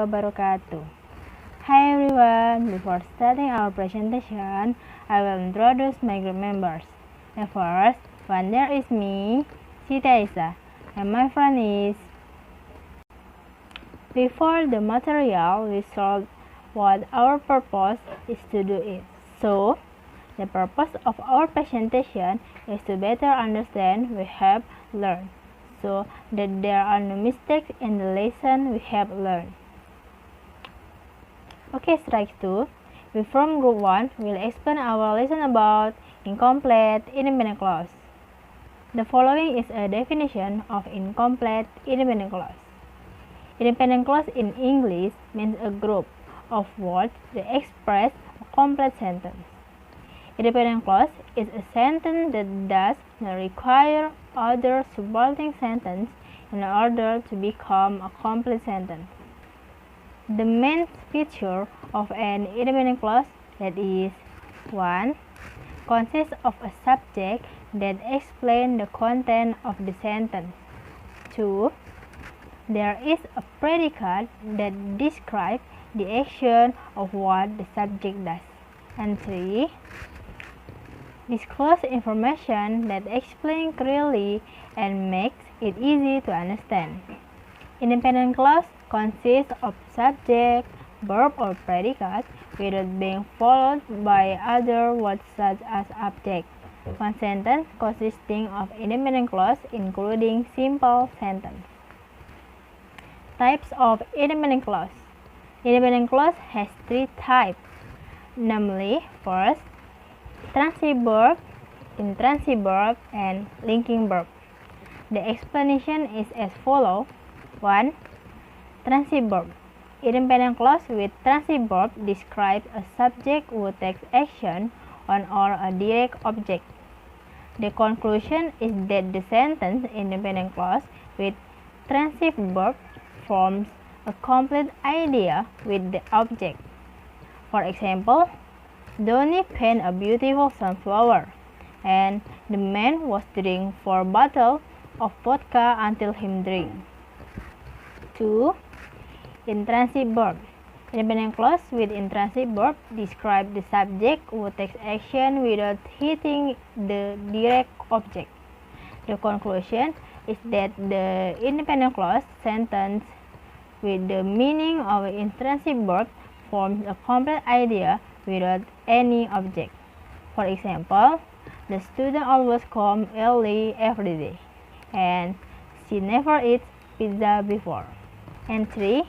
wabarakatuh. Hi everyone, before starting our presentation, I will introduce my group members. The first one there is me, Siti Aisyah, and my friend is. Before the material, we saw what our purpose is to do it. So, the purpose of our presentation is to better understand we have learned, so that there are no mistakes in the lesson we have learned. Okay, strike 2. We from group 1 will explain our lesson about incomplete independent clause. The following is a definition of incomplete independent clause. Independent clause in English means a group of words that express a complete sentence. Independent clause is a sentence that does not require other supporting sentence in order to become a complete sentence. The main feature of an independent clause, that is, 1. Consists of a subject that explains the content of the sentence. 2. There is a predicate that describes the action of what the subject does. And 3. Disclose information that explains clearly and makes it easy to understand. Independent clause consists of subject, verb, or predicate without being followed by other words such as object. One sentence consisting of independent clause, including simple sentence. Types of independent clause. Independent clause has 3 types, namely, first, transitive verb, intransitive verb, and linking verb. The explanation is as follows. 1. Transitive verb. Independent clause with transitive verb describes a subject who takes action on or a direct object. The conclusion is that the sentence independent clause with transitive verb forms a complete idea with the object. For example, Donnie painted a beautiful sunflower, and the man was drinking 4 bottles of vodka until him drink. 2. Intransitive verb. Independent clause with intransitive verb describe the subject who takes action without hitting the direct object. The conclusion is that the independent clause sentence with the meaning of an intransitive verb forms a complete idea without any object. For example, the student always comes early every day, and she never eats pizza before. And 3.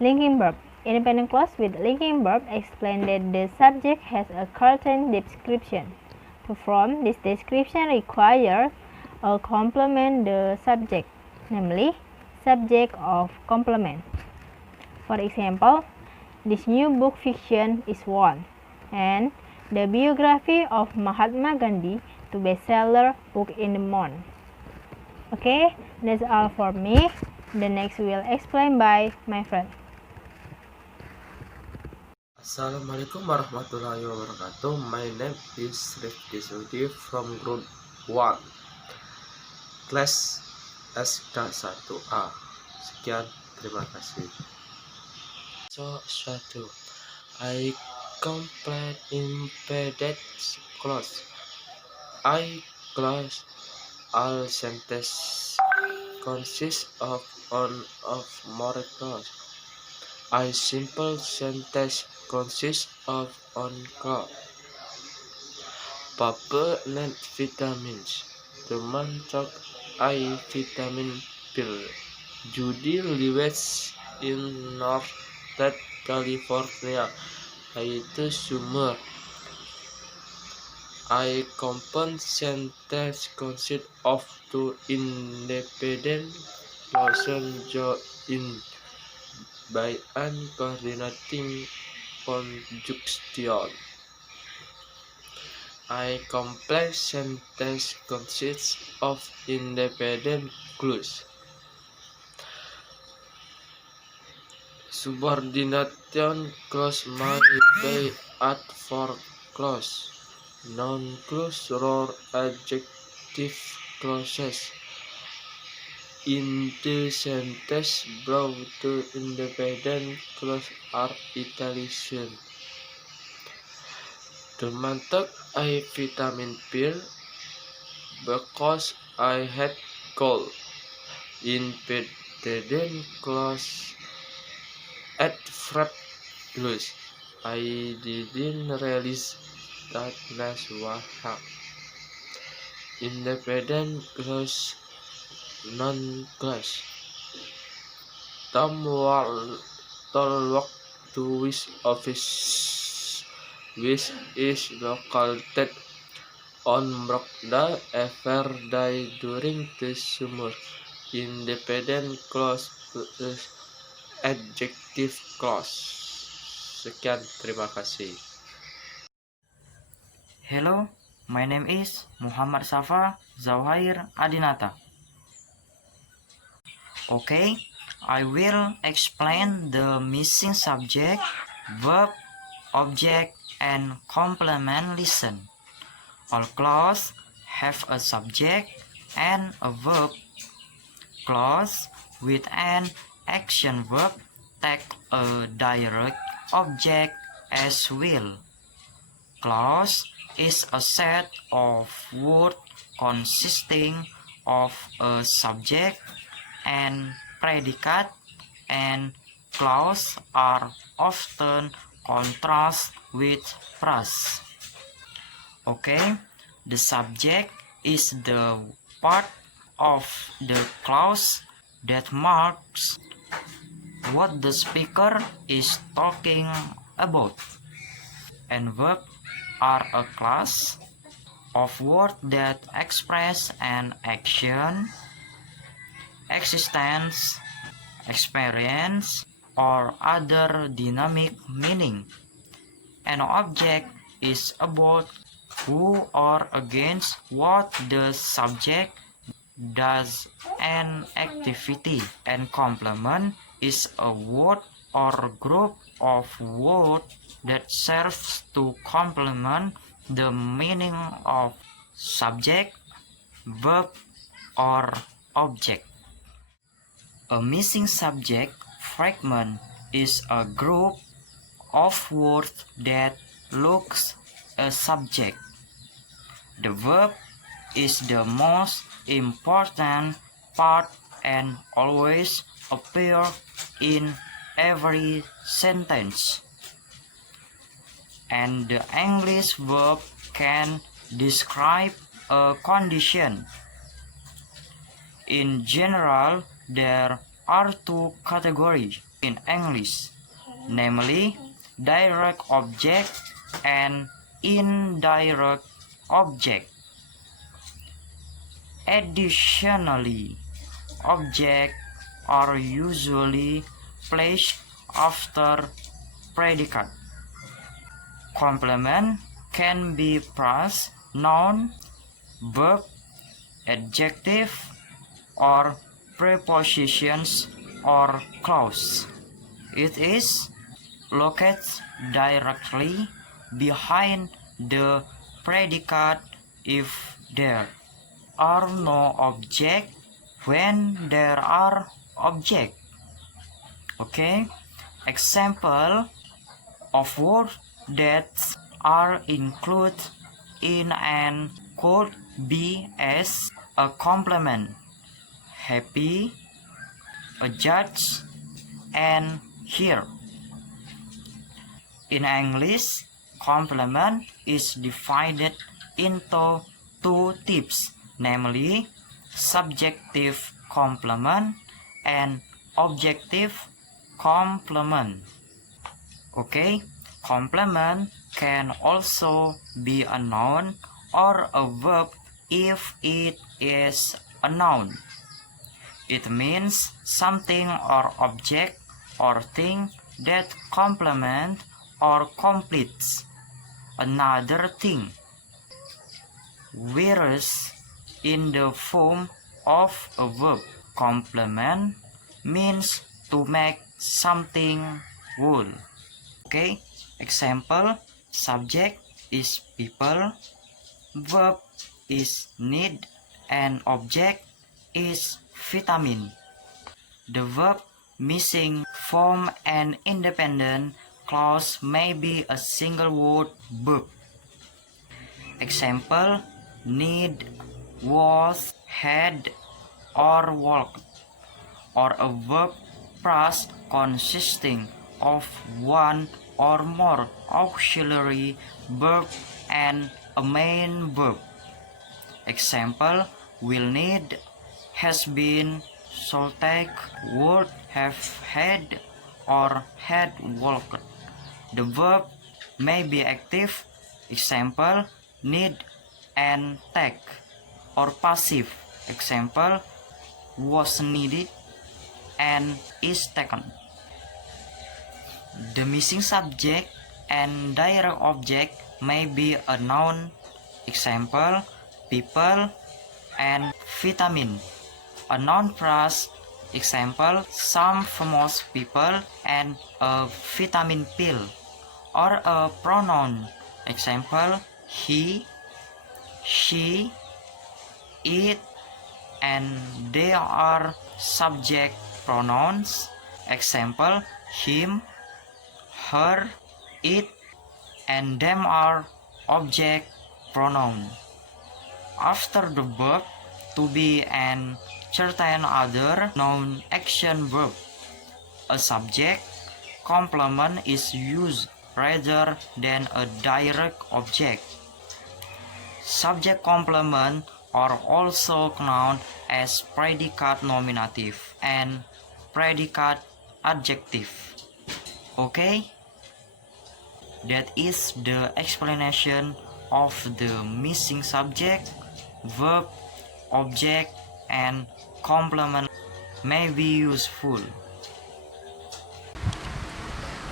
Linking verb. Independent clause with linking verb explain that the subject has a certain description. To form this description requires a complement the subject, namely, subject of complement. For example, this new book fiction is one, and the biography of Mahatma Gandhi to bestseller book in the month. Okay, that's all for me. The next will explain by my friend. Assalamualaikum warahmatullahi wabarakatuh. My name is Rifki Sudi from Group 1 Kelas SK1A. Sekian, terima kasih. So, 1. I complete impeded clause. I clause all sentences consist of one or more clause. I simple sentence consists of one clause. Papa need vitamins. Teman cok I vitamin pill. Judy lives in North California. Itu summer. I compound sentence consists of 2 independent clauses joined by an coordinating conjunction. A complex sentence consists of independent clauses. Subordination clause may be add for clause. Noun clause or adjective clauses in the sentence brought to independent clause are italicized. The man took a vitamin pill because I had cold. Independent clause at Fred Blues. I didn't realize that Nas was help. Independent clause non-clause. Tom walked to his office, which is located on Brockdale Everday during the summer. Independent clause plus adjective clause. Sekian, terima kasih. Hello, my name is Muhammad Safa Zawahir Adinata. Okay, I will explain the missing subject, verb, object, and complement lesson. All clauses have a subject and a verb. Clause with an action verb take a direct object as will. Clause is a set of words consisting of a subject and predicate, and clause are often contrasted with phrase. Okay, the subject is the part of the clause that marks what the speaker is talking about, and verb are a class of words that express an action, existence, experience, or other dynamic meaning. An object is about who or against what the subject does an activity, and complement is a word or group of words that serves to complement the meaning of subject, verb, or object. A missing subject fragment is a group of words that looks a subject. The verb is the most important part and always appear in every sentence. And the English verb can describe a condition. In general, there are two categories in English, namely direct object and indirect object. Additionally, objects are usually placed after predicate. Complement can be phrase, noun, verb, adjective, or prepositions or clause. It is located directly behind the predicate if there are no objects when there are objects. Okay, example of words that are included in and could be as a complement: happy, a judge, and here. In English, complement is divided into two types, namely subjective complement and objective complement. Okay, complement can also be a noun or a verb if it is a noun. It means something or object or thing that complement or completes another thing. Whereas in the form of a verb, complement means to make something whole. Okay, example, subject is people, verb is need, and object is vitamin. The verb missing from an independent clause may be a single word verb. Example: need, was, had, or walked. Or a verb phrase consisting of one or more auxiliary verb and a main verb. Example: will need, has been, shall take, would have had, or had walked. The verb may be active. Example: need and take. Or passive. Example: was needed and is taken. The missing subject and direct object may be a noun. Example: people and vitamin. A noun phrase. Example: some famous people and a vitamin pill. Or a pronoun. Example: he, she, it, and they are subject pronouns. Example: him, her, it, and them are object pronoun. After the verb to be and certain other noun action verb, a subject complement is used rather than a direct object. Subject complement are also known as predicate nominative and predicate adjective. Okay? That is the explanation of the missing subject, verb, object, and complement may be useful.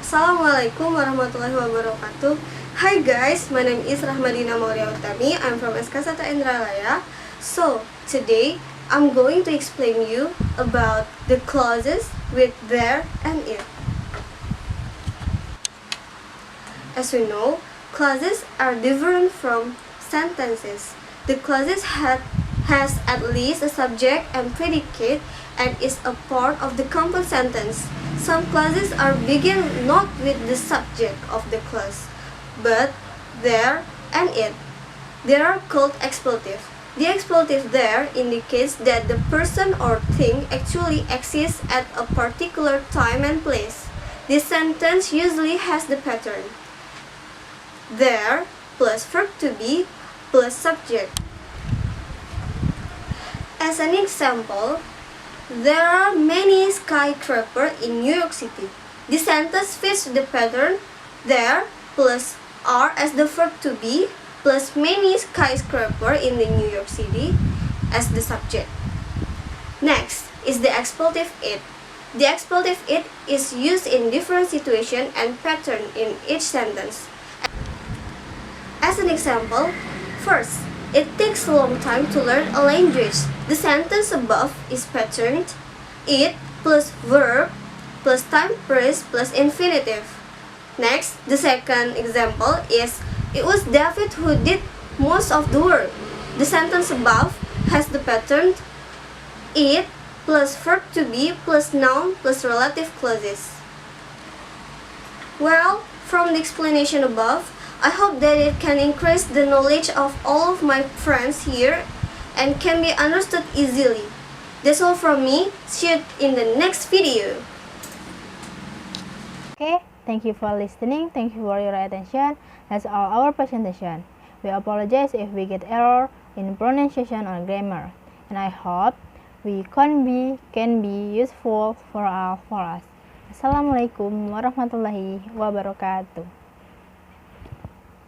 Assalamualaikum warahmatullahi wabarakatuh. Hi guys, my name is Rahmadina Maulia Utami. I'm from SK1 Indralaya. So, today I'm going to explain you about the clauses with there and it. As we know, clauses are different from sentences. The clauses has at least a subject and predicate and is a part of the complete sentence. Some clauses are begin not with the subject of the clause, but there and it. They are called expletive. The expletive there indicates that the person or thing actually exists at a particular time and place. This sentence usually has the pattern there plus verb to be plus subject. As an example, there are many skyscrapers in New York City. This sentence fits the pattern there plus are as the verb to be plus many skyscrapers in the New York City as the subject. Next is the expletive it. The expletive it is used in different situations and pattern in each sentence. As an example, first, it takes a long time to learn a language. The sentence above is patterned it plus verb plus time phrase plus infinitive. Next, the second example is it was David who did most of the work. The sentence above has the pattern it plus verb to be plus noun plus relative clauses. Well, from the explanation above, I hope that it can increase the knowledge of all of my friends here and can be understood easily. That's all from me. See you in the next video. Okay, thank you for listening. Thank you for your attention. That's all our presentation. We apologize if we get error in pronunciation or grammar, and I hope we can be useful for us. Assalamualaikum warahmatullahi wabarakatuh.